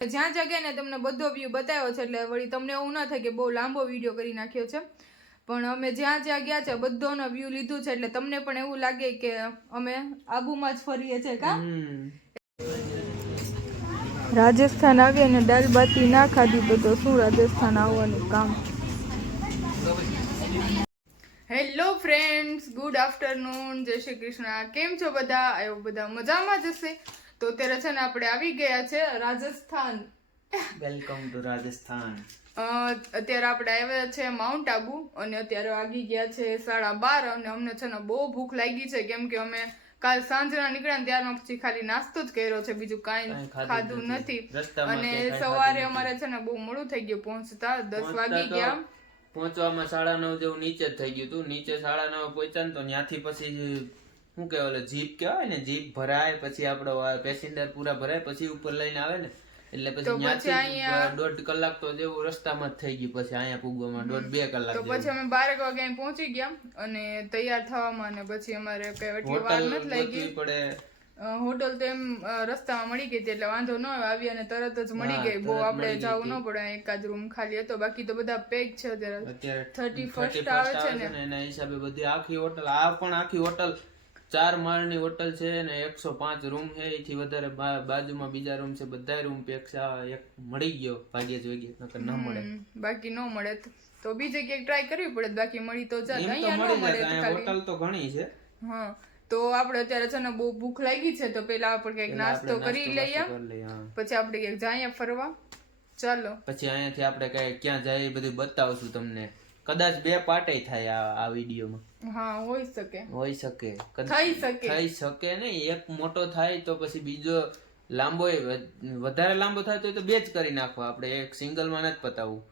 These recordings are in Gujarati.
જ્યાં જગ્યા ને તમને બધો વ્યૂ બતાવ્યો છે, એટલે વળી તમને એવું ન થાય કે બહુ લાંબો વિડીયો કરી નાખ્યો છે, પણ અમે જ્યાં જ્યાં ગયા છે બધોનો વ્યૂ લીધું છે, એટલે તમને પણ એવું લાગે કે અમે આબુમાં જ ફરીએ છીએ. કા રાજસ્થાન આવીએ ને દાલ બાટી ના ખાધી તો શું રાજસ્થાન આવવાનું કામ. હેલો ફ્રેન્ડ્સ, ગુડ આફ્ટરનૂન, જય શ્રી કૃષ્ણ. કેમ છો બધા? આયો બધા મજામાં જ હશે. તો અત્યારે છે ને આપણે આવી ગયા છે રાજસ્થાન. Welcome to Rajasthan. અત્યારે આપણે આવ્યા છે માઉન્ટ આબુ અને અત્યારે વાગી ગયા છે 12:30 અને અમને છે ને બહુ ભૂખ લાગી છે, કેમ કે અમે કાલ સાંજના નીકળ્યા ત્યારનો પછી ખાલી નાસ્તો જ કર્યો છે, બીજું કાંઈ ખાધું નથી. અને સવારે અમારે છે ને બહુ મોડું થઈ ગયું પહોંચતા, 10 વાગી ગયા. પહોંચવામાં 9:30 જેવું નીચે જ થઈ ગયું હતું. નીચે 9:30 પહોંચ્યા ને તો ત્યાંથી પછી શું કહેવાય, જીપ કહેવાય ને, જીપ ભરાય પછી આપણો પેસેન્જર પૂરા ભરાય પછી ઉપર લઈને આવે ને, એટલે પછી ત્યાંથી 1.5 કલાક તો જેવું રસ્તામાં જ થઈ ગયું. પછી અહીંયા પૂગવામાં 1.5-2 કલાક. તો પછી અમે 12 વાગે અહીં પહોંચી ગયા અને તૈયાર થવામાં, અને પછી અમારે કઈ એટલી વાર નથી લાગી પડે. હોટલ તો એમ રસ્તામાં મળી ગઈ હતી, એટલે વાંધો ન આવી અને તરત જ મળી ગઈ. બહુ આપણે જવું ન પડે, એકાદ રૂમ ખાલી હતો, બાકી તો બધા પેક છે. અત્યારે 31st આવે છે ને એના હિસાબે બધી આખી હોટલ, આ પણ આખી હોટલ 4 માળની હોટલ છે ને 105 રૂમ છે. એથી વધારે બાજુમાં બીજા રૂમ છે, બધા રૂમ પેક છે. એક મળી ગયો ભાગ્યે જ વગી, નકર ન મળે, બાકી ન મળે તો બીજે ક્યાંક ટ્રાય કરવી પડે, બાકી મળી તો જાય. અહીંયા ન મળે, હોટલ તો ઘણી છે. હા, તો આપણે અત્યારે છે ને બહુ ભૂખ લાગી છે, તો પેલા આપણે કઈક નાસ્તો કરી લઈએ, પછી આપણે ક્યાંક જઈએ ફરવા. ચાલો, પછી અહીંયાથી આપણે ક્યાં જાય એ બધું બતાવશું તમને. કદાચ 2 પાર્ટ થાય આ વિડીયોમાં. હા, હોઈ શકે થઈ શકે નહીં. એક મોટો થાય તો પછી બીજો લાંબો, વધારે લાંબો થાય તો 2 જ કરી નાખવા. આપણે એક સિંગલમાં નથી પતાવવું,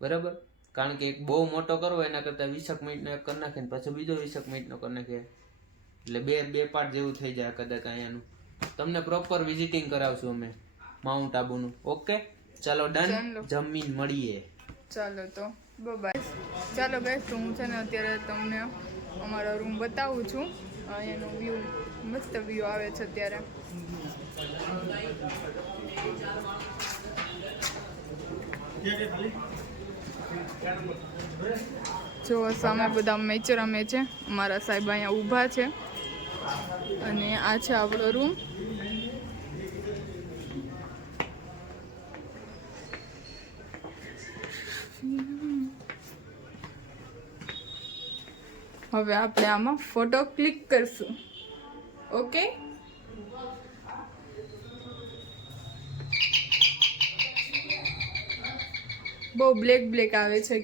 બરાબર? કારણ કે એક બહુ મોટો કરવો એના કરતા 20 મિનિટનો એક કરી નાખે પછી બીજો 20 મિનિટનો કરી નાખે, એટલે બે પાર્ટ જેવું થઈ જાય કદાચ. અહીંયાનું તમને પ્રોપર વિઝિટિંગ કરાવશું અમે માઉન્ટ આબુનું. ઓકે, ચાલો ડન, જમીન મળીએ. ચાલો તો બાય. ચાલો ગાઈસ, તો હું છે ને અત્યારે તમને અમારો રૂમ બતાવું છું. અહીંયાનો વ્યૂ, મસ્ત વ્યૂ આવે છે અત્યારે. જો સામે બધા મેચ રમે છે, અમારા સાહેબ અહીંયા ઊભા છે, અને આ છે આપણો રૂમ. હવે આપણે આમાં ફોટો ક્લિક કરશું. ઓકે, બહુ બ્લેક આવે છે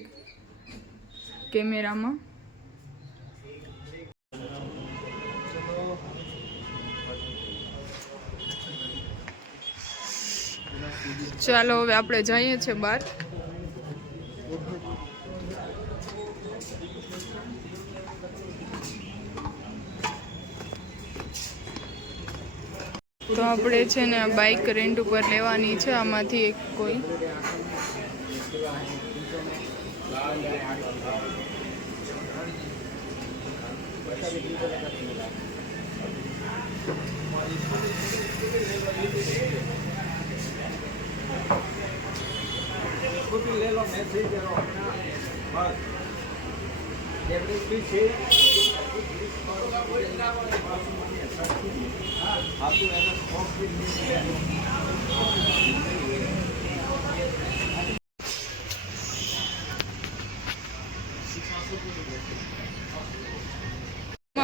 કેમેરામાં. ચાલો હવે આપણે જઈએ છીએ બહાર. તો આપણે છે ને બાઇક રેન્ટ ઉપર લેવાની છે, આમાંથી એક કોઈ.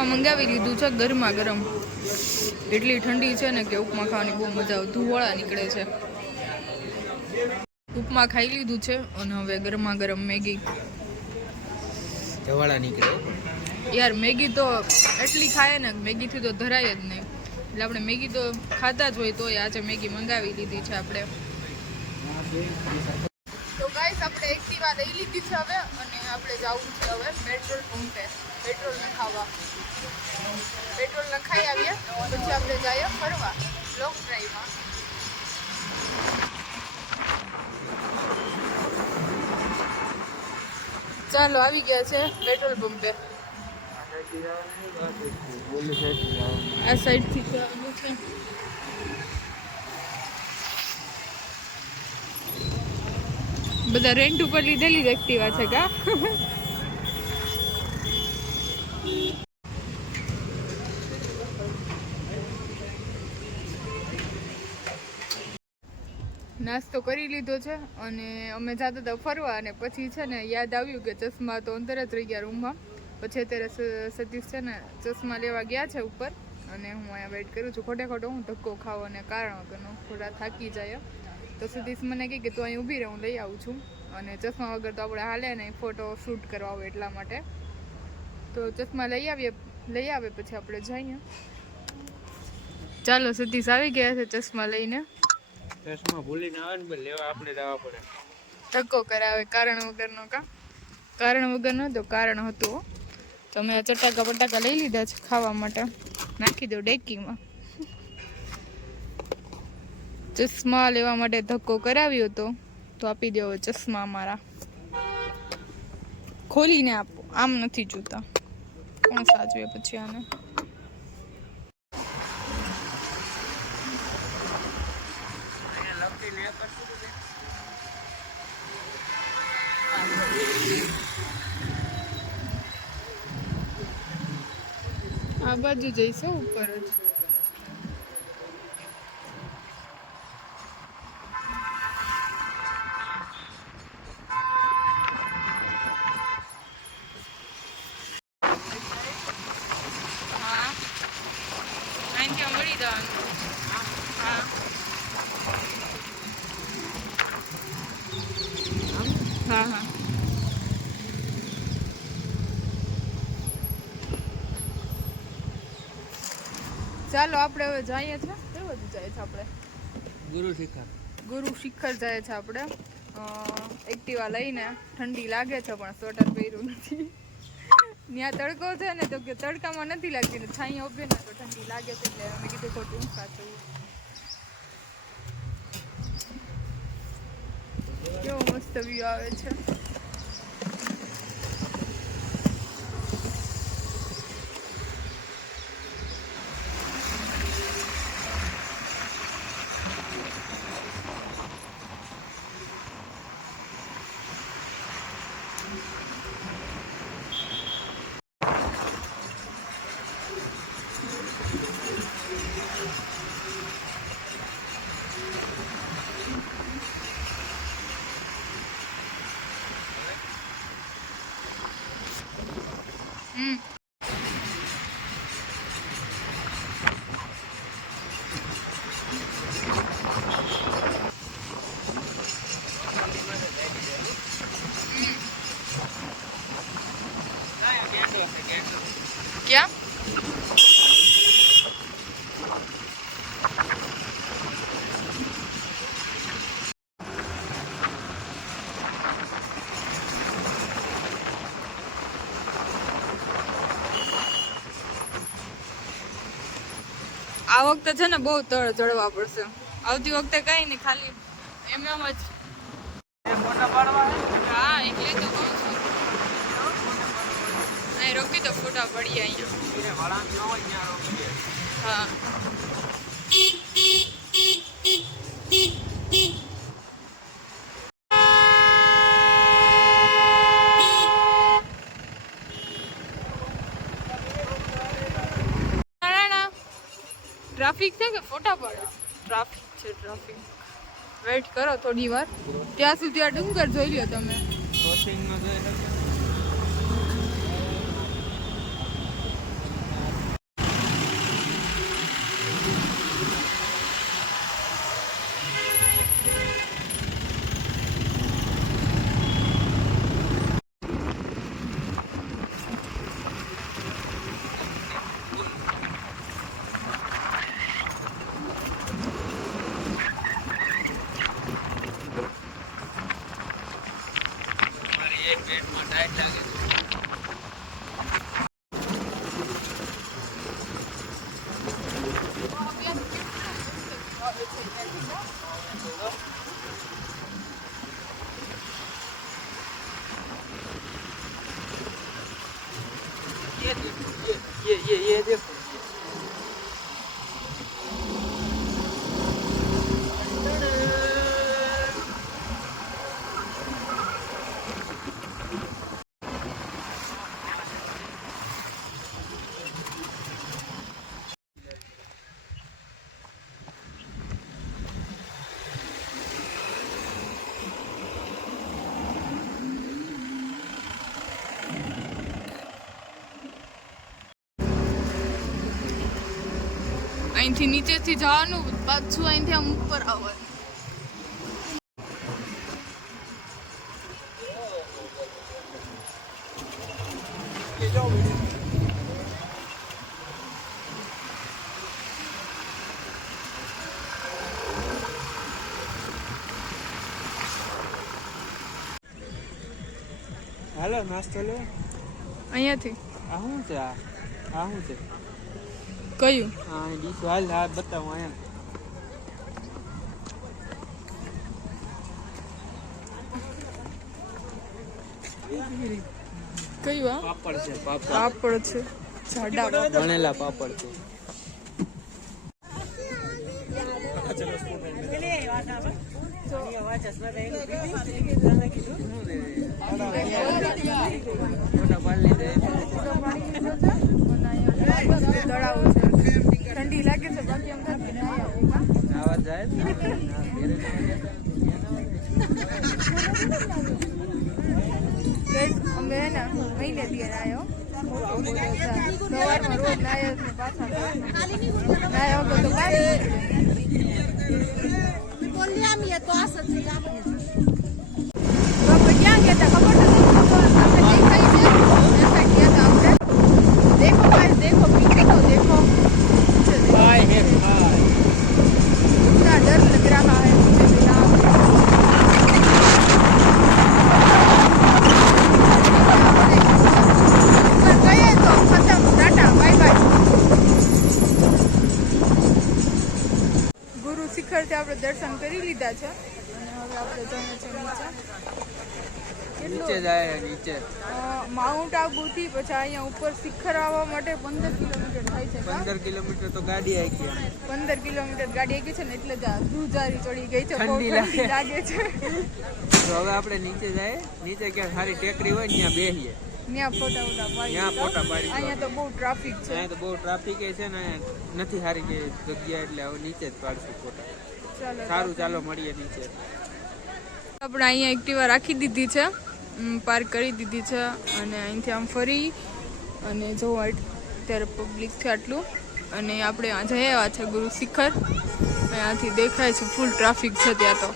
મંગાવી લીધું છે ગરમા ગરમ. એટલી ઠંડી છે ને કે ઉપમા ખાવાની બહુ મજા આવે, ધુવાળા નીકળે છે. ઉપમા ખાઈ લીધું છે અને હવે ગરમા ગરમ મેગી. ધવાળા નીકળે યાર, મેગી તો એટલી ખાય ને, મેગીથી તો ધરાય જ નહીં. એટલે આપણે મેગી તો ખાતા જ હોય, તોય આજે મેગી મંગાવી લીધી છે આપણે. તો ગાઈસ, આપણે એક્ટિવા લઈ લીધી છે હવે, અને આપણે જવું છે હવે પેટ્રોલ પંપે પેટ્રોલ નખાવવા. પેટ્રોલ નખાઈ આવીએ પછી આપણે જઈએ ફરવા લોંગ ડ્રાઈવમાં. ચાલો, આવી ગયા છે પેટ્રોલ પંપે. આ સાઈડથી જવાનું છે. બધા રેન્ટ ઉપર લીધેલી જ એક્ટિવા છે કા? નાસ્તો કરી લીધો છે અને અમે જતા હતા ફરવા અને પછી છે ને યાદ આવ્યું કે ચશ્મા તો અંદર જ રહી ગયા રૂમમાં. પછી અત્યારે સતીશ છે ને ચશ્મા લેવા ગયા છે ઉપર અને હું અહીંયા વેઇટ કરું છું. ખોટે ખોટો હું ધક્કો ખાવો અને કારણ વગરનો થોડા થાકી જાય. તો સતીશ મને કહે કે તું અહીં ઊભી રહે, હું લઈ આવું છું. અને ચશ્મા વગર તો આપણે હાલે નહીં, ફોટો શૂટ કરવા હોય એટલા માટે. તો ચશ્મા લઈ આવે પછી આપણે જઈએ. ચાલો સતીશ આવી ગયા છે ચશ્મા લઈને. ચશ્મા ભૂલીને આવે ને લેવા આપણે જવા પડે. ધક્કો કરાવે કારણ વગરનો કા? કારણ વગરનો તો કારણ હતું. તમે ચટાકા પટાકા લઈ લીધા છે ખાવા માટે, નાખી દો ડેકીમાં. ચશ્મા લેવા માટે ધક્કો કરાવ્યો હતો તો આપી દો ચશ્મા અમારા. ખોલીને આપો, આમ નથી જોતા. કોણ સાચવે પછી આને? આ બાજુ જઈશું ઉપર જ. હા અહીંથી મળી જવાનું. હા હા હા ચાલો આપણે હવે જઈએ છીએ. કઈ બાજુ જાય છે આપણે? ગુરુ શિખર જાય છે આપણે. એક્ટિવા લઈને. ઠંડી લાગે છે પણ સ્વેટર પહેર્યું નથી. ત્યાં તડકો છે ને તો કે તડકામાં નથી લાગતી ને છાંય ઉભે ને તો ઠંડી લાગે છે એટલે અમે કીધું ખોટું સાચું. કેવો મસ્ત વ્યૂ આવે છે. ક્યાં? આ વખતે છે ને બહુ તળ ચડવા પડશે. આવતી વખતે કઈ નહીં, ખાલી એમ જ. હા એટલે તો કહું છું. અહીં રોકી તો ફોટા પડીએ અહીંયા. હા ટ્રાફિક છે કે ફોટા પડે? ટ્રાફિક છે, ટ્રાફિક. વેઇટ કરો થોડી વાર. ત્યાં સુધી આ ડુંગર જોઈ લ્યો તમે. ये देखो અહીંથી નીચેથી જવાનું, પાછું અહીંથી આમ ઉપર આવવાનું. હાલો નાસ્તો લે. અહીંયાથી આ શું છે? આ શું છે? કયું? હા ડીશ હાલ હાથ બતાવું અહીંયા. કયું? પાપડ છે. પાપડ છે, જાડા વણેલા પાપડ છે. ઠંડી લાગે છે, બાકી એમ આવાજ જાય અમે હે ને મહિને દી આવ્યો સવારમાં રોજ નાયો ને પાછા નાયો વગર તો બહાર ક્યાં ગયા હતા ખબર देखो गाइस, देखो पीछे तो देखो, हाय है हाय. कितना डर लग रहा है मुझे तो यहाँ पे गए तो खत्म, टाटा बाय बाय. ગુરુ શિખરથી આપણે દર્શન કરી લીધા છે અને હવે આપણે જઈએ છીએ નીચે જાય નીચે. માઉન્ટ આબુથી પછી અહીંયા ઉપર શિખર આવવા માટે 15 કિલોમીટર થાય છે. 15 કિલોમીટર તો ગાડી આવી ગઈ. 15 કિલોમીટર ગાડી આવી ગઈ છે ને એટલે જ આ ધ્રુજારી ચડી ગઈ છે, બહુ ઠંડી લાગે છે. તો હવે આપણે નીચે જાય. નીચે ક્યાં સારી ટેકરી હોય ત્યાં બેસીએ, ત્યાં ફોટા પાડી. અહીંયા તો બહુ ટ્રાફિક છે. અહીંયા તો બહુ ટ્રાફિક છે ને નથી સારી જગ્યા, એટલે હવે નીચે જ પાડશું ફોટા. સારું ચાલો મળીએ નીચે. આપણે અહીંયા એક્ટિવા રાખી દીધી છે, પાર્ક કરી દીધી છે અને અહીંથી આમ ફરી અને જોવા અત્યારે પબ્લિક છે આટલું. અને આપણે જઈ આવ્યા છે ગુરુ શિખર. અહીંયાથી દેખાય છે ફૂલ ટ્રાફિક છે ત્યાં તો.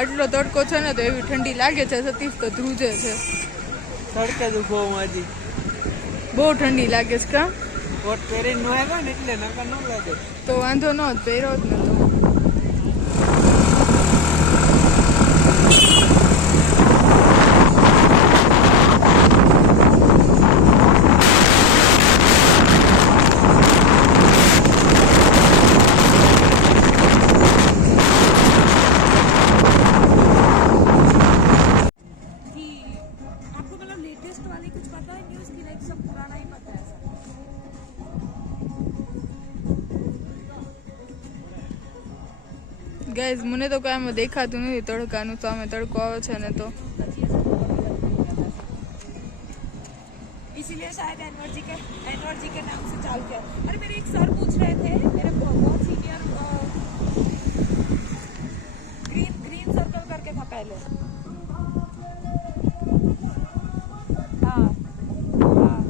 આટલો તડકો છે ને તો એવી ઠંડી લાગે છે. સતીશ તો ધ્રુજે છે. તડકે દુખો માજી બહુ ઠંડી લાગે છે. કા કોટ પહેરીને ન આવ્યો ને એટલે નકર ન લાગે. તો વાંધો ન જ પહેર્યો જ નતો. ગાઈઝ મને તો કાંઈ દેખાતું નથી તડકાનું. સામે તડકો આવે છે ને તો इसीलिए शायद एनर्जी के नाम से चालू किया. अरे मेरे एक सर पूछ रहे थे, मेरे बहुत सीनियर ग्रीन सर्कल करके था पहले. हाँ हाँ.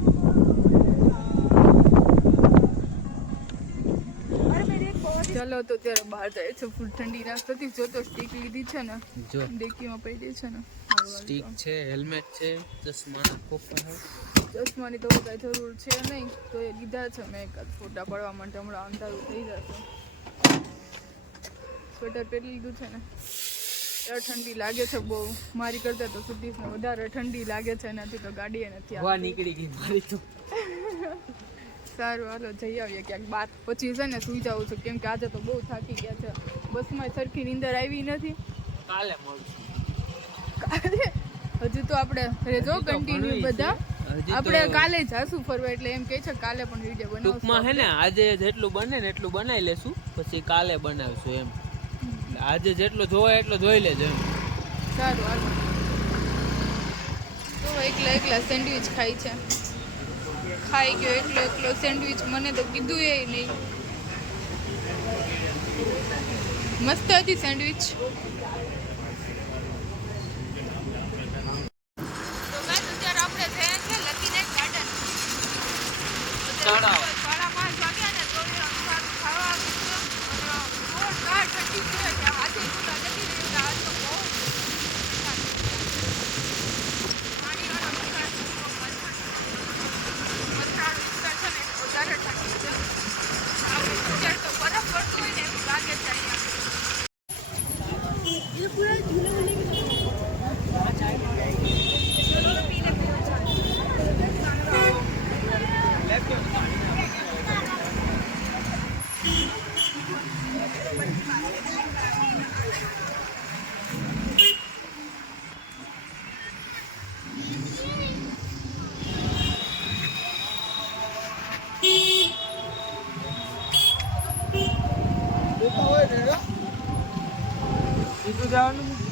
अरे मेरे एक बहुत ચાલો તો ત્યારે બહાર જાય છે. ફૂલ ઠંડી લાગતી. જો તો સ્ટીક લીધી છે ને, જો ડેકીમાં પડી છે ને. સ્ટીક છે, હેલ્મેટ છે, ચશ્મા કોફર છે. ચશ્માની તો કાંઈ જરૂર છે નહીં, તો એ લીધા છે મેં એકાદ ફોટા પાડવા માટે. હમણાં અંધારું થઈ જશે. સ્વેટર પહેરી લીધું છે ને. યાર ઠંડી લાગે છે બહુ. મારી કરતા તો સતીશને વધારે ઠંડી લાગે છે. એનાથી તો ગાડીએ નથી હવા નીકળી ગઈ મારી તો. સારું હાલો જઈ આવીએ ક્યાંક બાર. પછી છે ને સુઈ જાઉં છું, કેમ કે આજે તો બહુ થાકી ગયા છે. બસમાં સરખી નીંદર આવી નથી. કાલે મળશું. હજુ તો આપણે રેજો કન્ટિન્યુ બધા. આપણે કાલે જાશું ફરવા, એટલે એમ કે છે કાલે પણ વિડીયો બનાવશું. ટૂંકમાં હે ને આજે જેટલું બને ને એટલું બનાવી લેશું, પછી કાલે બનાવશું એમ. આજે જેટલો જોવાય એટલો જોઈ લેજો એમ. સારું હાલો. તો એકલા સેન્ડવિચ ખાઈ છે. ખાઈ ગયો એકલો સેન્ડવિચ. મને તો કીધું એ નહીં. મસ્ત હતી સેન્ડવિચ. તો તળાવ 5:30 વાગ્યા ને તો સારું ખાવા આવી છે અને જોરદાર ઠંડી છે કે હાથે ખુલ્લા નથી રહેતા આજ તો બહુ પાણીવાળો વિસ્તાર છે મથરાળ વિસ્તાર છે ને વધારે ઠંડી છે અત્યારે તો બરફ પડતો હોય ને એવું લાગે છે અહીંયા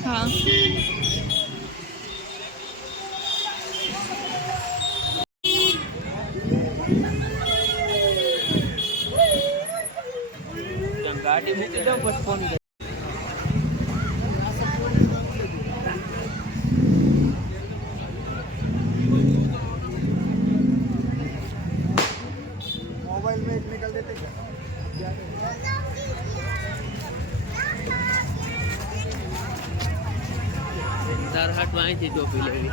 હા ગાડી મૂકી દો પછી ફોન કર मोबाइल में निकल देते क्या તાર હાટમાં અહીંથી ટોપી લેવી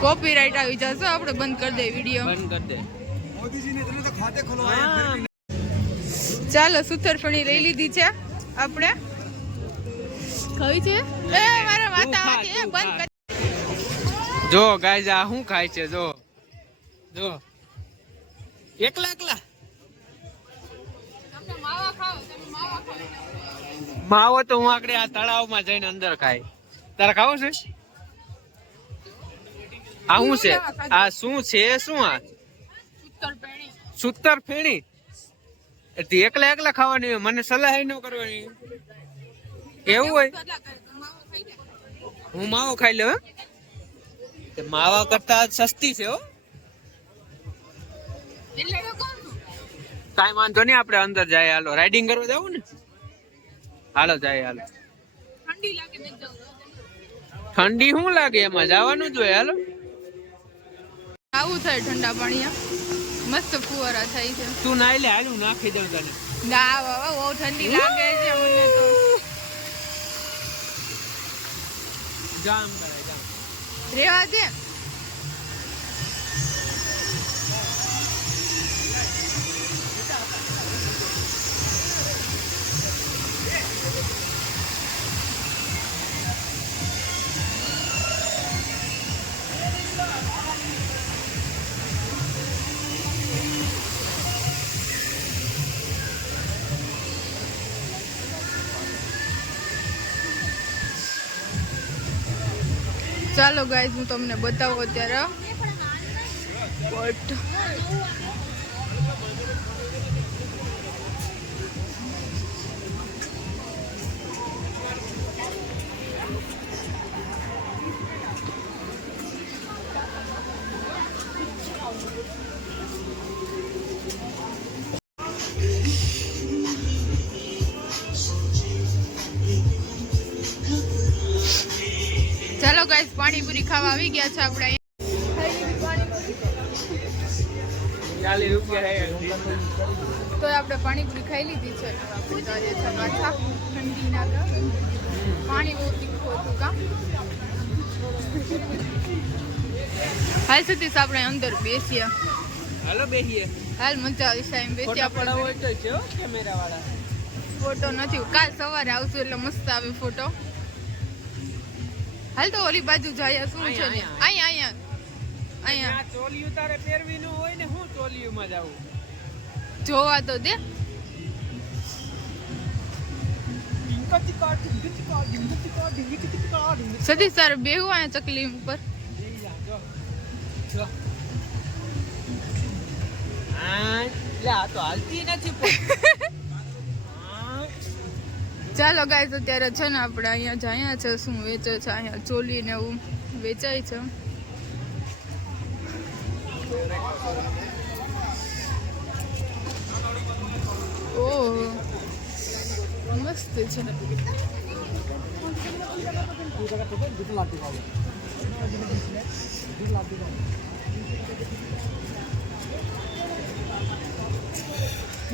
કોપીરાઇટ આવી જશે આપણે બંધ કરી દે વિડીયો બંધ કરી દે मोदी जी ने इतने तो खाते खुलवाए ચાલો સુથરફણી લઈ લીધી છે આપણે ખાવી છે એ મારા માતા વાતી એ બંધ કરી જો ગાઈઝ આ શું ખાય છે જો જો એકલા એકલા તમને માવા ખાઓ તમે માવા ખાઓ માવો તો હું આગળ આ તળાવમાં જઈને અંદર ખાય તારે ખાવું છે આ શું છે આ શું છે શું આ સુથરફણી સુતર ફેણી એટલે એકલા એકલા ખાવાની હોય મને સલાહ ન કરવાની એવું હોય હું માવો ખાઈ લઉં તે માવા કરતા સસ્તી છે હો એટલે તો કોણ કાંઈ વાંધો નહીં આપણે અંદર જાય હાલો રાઇડિંગ કરવા જવું ને હાલો જાય હાલો ઠંડી લાગે ને જવું ઠંડી શું લાગે એમાં જવાનું જ હોય હાલો આવું થાય ઠંડા પાણીયા મસ્ત ફુવારા થાય છે તું નાઈ લે હાલ હું નાખી દઉં તને ના બાબા બહુ ઠંડી લાગે છે મને તો જામ કરે જામ રેવા દે ચાલો ગાઈઝ હું તમને બતાવું અત્યારે બટ ચાલો ગાઈસ પાણીપુરી ખાવા આવી ગયા છે આપણે તો આપણે પાણીપુરી ખાઈ લીધી છે આપણે જઈએ છે પાછા ઠંડીના પાણી બહુ તીખું હતું કામ હાલ સતીશ આપણે અંદર બેસીએ હાલો બેહીએ હાલ મજા આવી સાહેબ બેસીએ ફોટા આપણે હોય તો છે હો કેમેરા વાળા ફોટો નથી કાલ સવારે આવશું એટલે મસ્ત આવે ફોટો હાલ તો ઓલી બાજુ જાય શું છે ને અહીંયા અહીંયા આ ચોલિયું તારે પહેરવી ન હોય ને હું ચોલિયુંમાં જાવું જોવા તો દે સતીશ તારે બેહું અહીંયા ચકલી ઉપર આ તો હાલતી નથી ચાલો ગાઈસ અત્યારે છે ને આપણે અહીંયા જ્યાં છે શું વેચે છે અહીંયા ચોલી ને એવું વેચાય છે ઓહ મસ્ત છે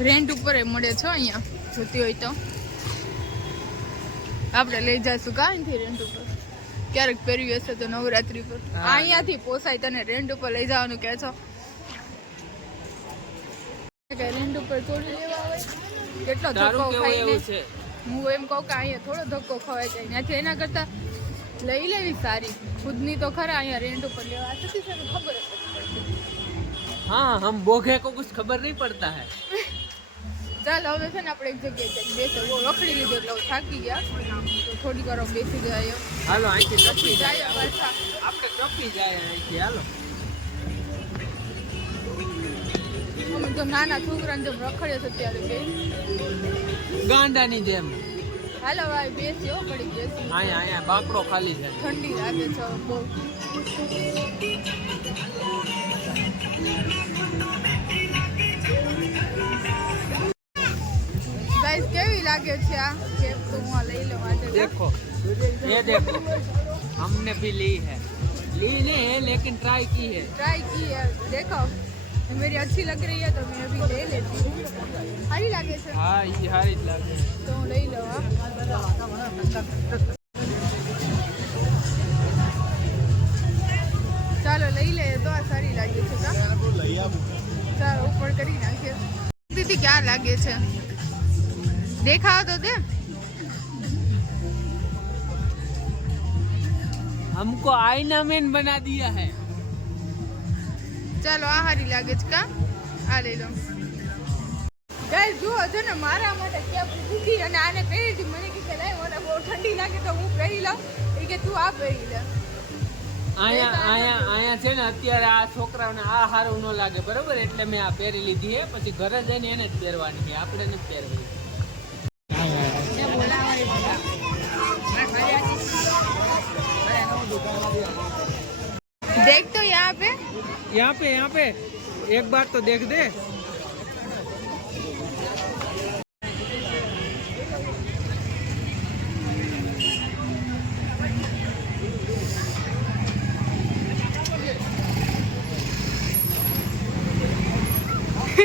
રેન્ટ ઉપર એ મળે છે અહીંયા જોતી હોય તો આપણે લઈ જઈશું કાંઈથી રેન્ટ ઉપર ક્યારેક પહેરવી હશે તો નવરાત્રી પર અહીંયાથી પોસાય તને રેન્ટ ઉપર લઈ જવાનું કહે છો રેન્ટ ઉપર થોડી લેવા હોય કેટલો ધક્કો ખાઈને હું એમ કહું કે અહીંયા થોડો ધક્કો ખવાય જાય ત્યાંથી એના કરતા લઈ લેવી સારી ખુદની તો ખરા અહીંયા રેન્ટ ઉપર લેવા થતી છે ખબર જ પડતી हाँ हम बोगे को कुछ खबर नहीं पड़ता है ચાલ હવે છે ને આપણે એક જગ્યાએ બેસે બહુ રખડી લીધું એટલે હવે થાકી ગયા તો થોડી વાર બેસી જાય હાલો અહીંથી ટપી જાય પાછા આપણે ટપી જાય અહીંથી હાલો અમે તો નાના છોકરાને જેમ રખડે છે ત્યારે બે ગાંડાની જેમ હાલો ભાઈ બેસી હો પડી બેસી અહીંયા બાકડો ખાલી છે ઠંડી લાગે છે બહુ ગાઈસ કેવી લાગે છે આ કેપ તો હું લઈ લઉં આજે देखो ये देखो हमने भी ली है ली नहीं है लेकिन ट्राई की है ट्राई की है देखो मेरी अच्छी लग रही है तो मैं अभी ले लेती हूँ सारी लागे છે हाँ ये हारी लागे તો હું લઈ લઉં ચાલો લઈ લઈએ તો આ સારી લાગે છે ચાલો ઉપર કરી નાખીએ દીદી ક્યાં લાગે છે દેખાવ તો દે हमको आईना मैन बना दिया है ચાલો આ સારી લાગે છે કા આ લઈ લો ગાઈસ જુઓ છે ને મારા માટે કેપ લીધી અને આને પહેરી હતી મને કે લાય મને બહુ ઠંડી લાગે તો હું પહેરી લઉં એ કે તું આ પહેરી લે અહીંયા છે ને અત્યારે આ છોકરાઓને આ સારું ન લાગે બરોબર એટલે મેં આ પહેરી લીધી છે પછી ઘરે જઈને એને જ પહેરવાની છે આપણે નથી પહેરવી देख तो यहाँ पे एक बार तो देख दे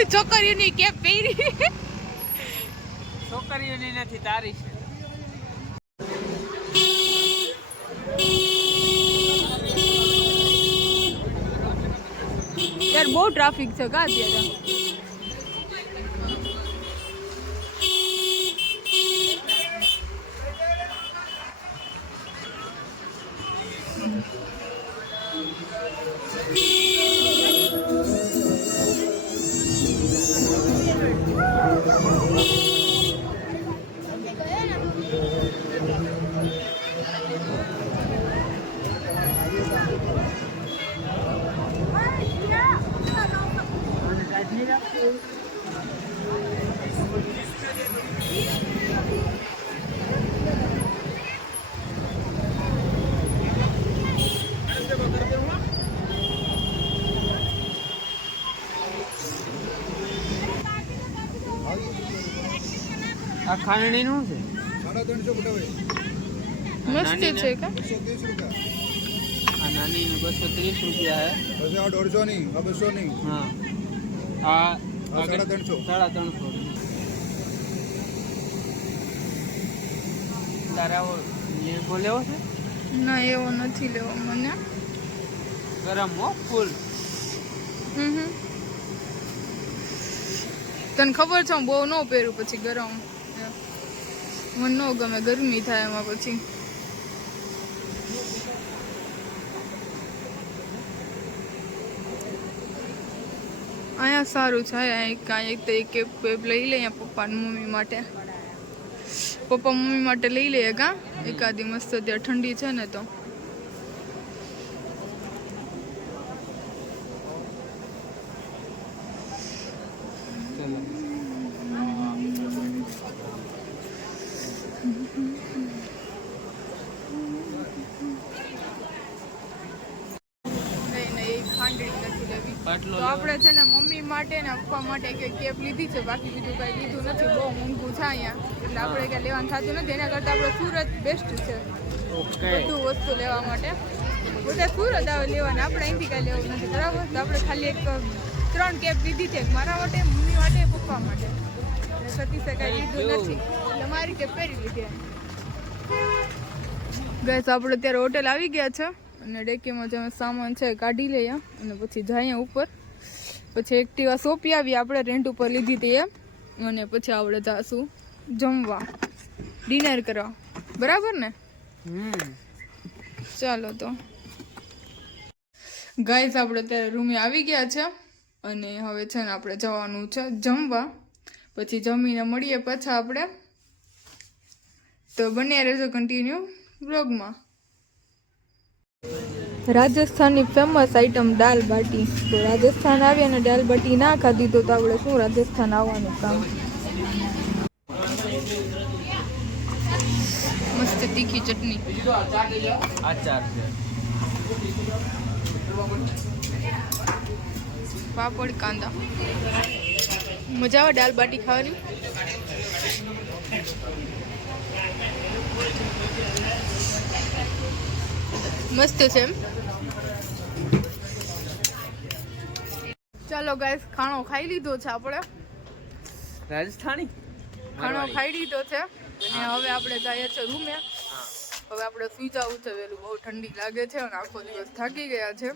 છોકરીઓની કેપ પહેરી છોકરીઓની નથી તારી છે यार बहुत ट्रैफिक છે કા અત્યારે આ ખાંડણીનું છે 350 બટાવે મસ્ત છે કા 230 રૂપિયા આ નાનીને 230 રૂપિયા હે પછી આ 150 ની આ 200 ની હા આ 350 તારા લીંબો લેવો છે ના એવો નથી લેવો મને ગરમ હો ફૂલ તને ખબર છે હું બહુ ન પહેરું પછી ગરમ મને ન ગમે ગરમી થાય એમાં પછી અહીંયા સારું છે અહીંયા એક તો એક લઈ લે અહીંયા પપ્પા મમ્મી માટે પપ્પા મમ્મી માટે લઈ લઈએ કા એકાદી મસ્ત ત્યાં ઠંડી છે ને તો તો આપણે છે ને મમ્મી માટે ને પપ્પા માટે એક કેપ લીધી છે બાકી બીજું કઈ લીધું નથી બહુ મોંઘું છે અહીંયા એટલે આપણે કઈ લેવાનું થતું નથી એના કરતાં આપણે સુરત બેસ્ટ છે બધું વસ્તુ લેવા માટે પોતે સુરત આવે લેવાને, આપણે અહીંથી કાંઈ લેવું નથી બરાબર. તો આપણે ખાલી એક 3 કેપ લીધી છે, મારા માટે, મમ્મી માટે, પપ્પા માટે. અને સતીશે કાંઈ લીધું નથી એટલે મારી કેપ પહેરી લીધી. ગાઈસ આપણે અત્યારે હોટેલ આવી ગયા છે અને ડેકીમાં જે સામાન છે કાઢી લઈએ અને પછી જઈએ ઉપર. પછી એક્ટિવા સોંપી આવી આપણે રેન્ટ ઉપર લીધી હતી એમ. અને પછી આપણે જાશું જમવા, ડિનર કરવા, બરાબર ને? ચાલો તો ગાઈસ આપણે અત્યારે રૂમે આવી ગયા છે અને હવે છે ને આપણે જવાનું છે જમવા. પછી જમીને મળીએ પાછા આપણે. તો બન્યા રહેજો કન્ટિન્યુ વ્લોગમાં. રાજસ્થાનની ફેમસ આઈટમ દાલ બાટી. તો રાજસ્થાન આવી અને દાલ બાટી ના ખાધી તો આપણે શું રાજસ્થાન આવવાનું કામ. મસ્ત તીખી ચટણી, આચાર છે, પાપડ, કાંદા. મજા આવે દાલ બાટી ખાવાની. મસ્ત છે એમ. ચાલો ગાઈસ ખાણો ખાઈ લીધો છે આપણે. રાજસ્થાની ખાણો ખાઈ લીધો છે અને હવે આપણે જઈએ છીએ રૂમે. હવે આપણે સુઈ જવું છે વહેલું, બહુ ઠંડી લાગે છે અને આખો દિવસ થાકી ગયા છે.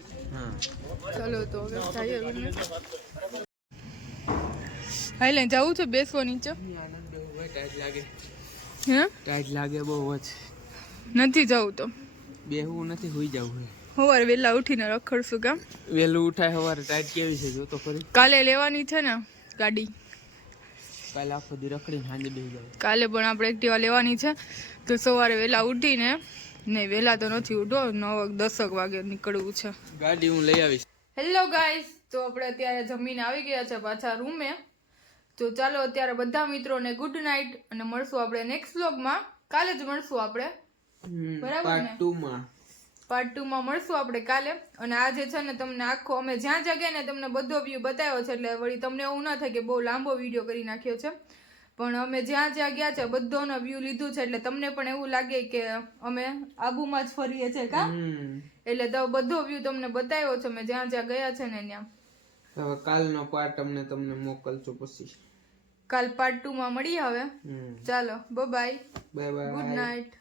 ચલો તો હવે જઈએ રૂમે. હાઈ લઈને જવું છે, બેસવો નીચે. હે ટાઈટ લાગે બહુ જ. નથી જવું તો બેહવું નથી, હોઈ જવું. સવારે વહેલા ઉઠીને રખડશું કામ. વહેલું ઉઠાય સવારે. ટાઈટ કેવી છે જો તો ખરી. કાલે લેવાની છે ને ગાડી. કાલે આખો દી રખડીને સાંજે બેસી જાવ. કાલે પણ આપણે એક્ટિવા લેવાની છે તો સવારે વહેલા ઉઠીને, નહીં વહેલા તો નથી ઉઠો, 9-10 વાગે નીકળવું છે. ગાડી હું લઈ આવીશ. હેલો ગાઈસ, તો આપણે અત્યારે જમીને આવી ગયા છે પાછા રૂમે. તો ચાલો અત્યારે બધા મિત્રોને ગુડ નાઇટ અને મળશું આપણે નેક્સ્ટ વ્લોગમાં. કાલે જ મળશું આપણે, બરાબર ને? પાર્ટ 2 માં મળશું આપણે કાલે. અને આજે છે ને તમને આખો અમે જ્યાં જ્યાં ગયા ને તમને બધો વ્યૂ બતાવ્યો છે, એટલે વળી તમને એવું ના થાય કે બહુ લાંબો વિડીયો કરી નાખ્યો છે. પણ અમે જ્યાં જ્યાં ગયા છે બધોનો વ્યૂ લીધું છે, એટલે તમને પણ એવું લાગે કે અમે આબુમાં જ ફરીએ છીએ કા. એટલે તો બધો વ્યૂ તમને બતાવ્યો છે અમે જ્યાં જ્યાં ગયા છે ને ત્યાં. હવે કાલનો પાર્ટ તમને મોકલજો પછી. કાલ પાર્ટ 2 માં મળીએ હવે. ચાલો bye bye, bye bye, good night.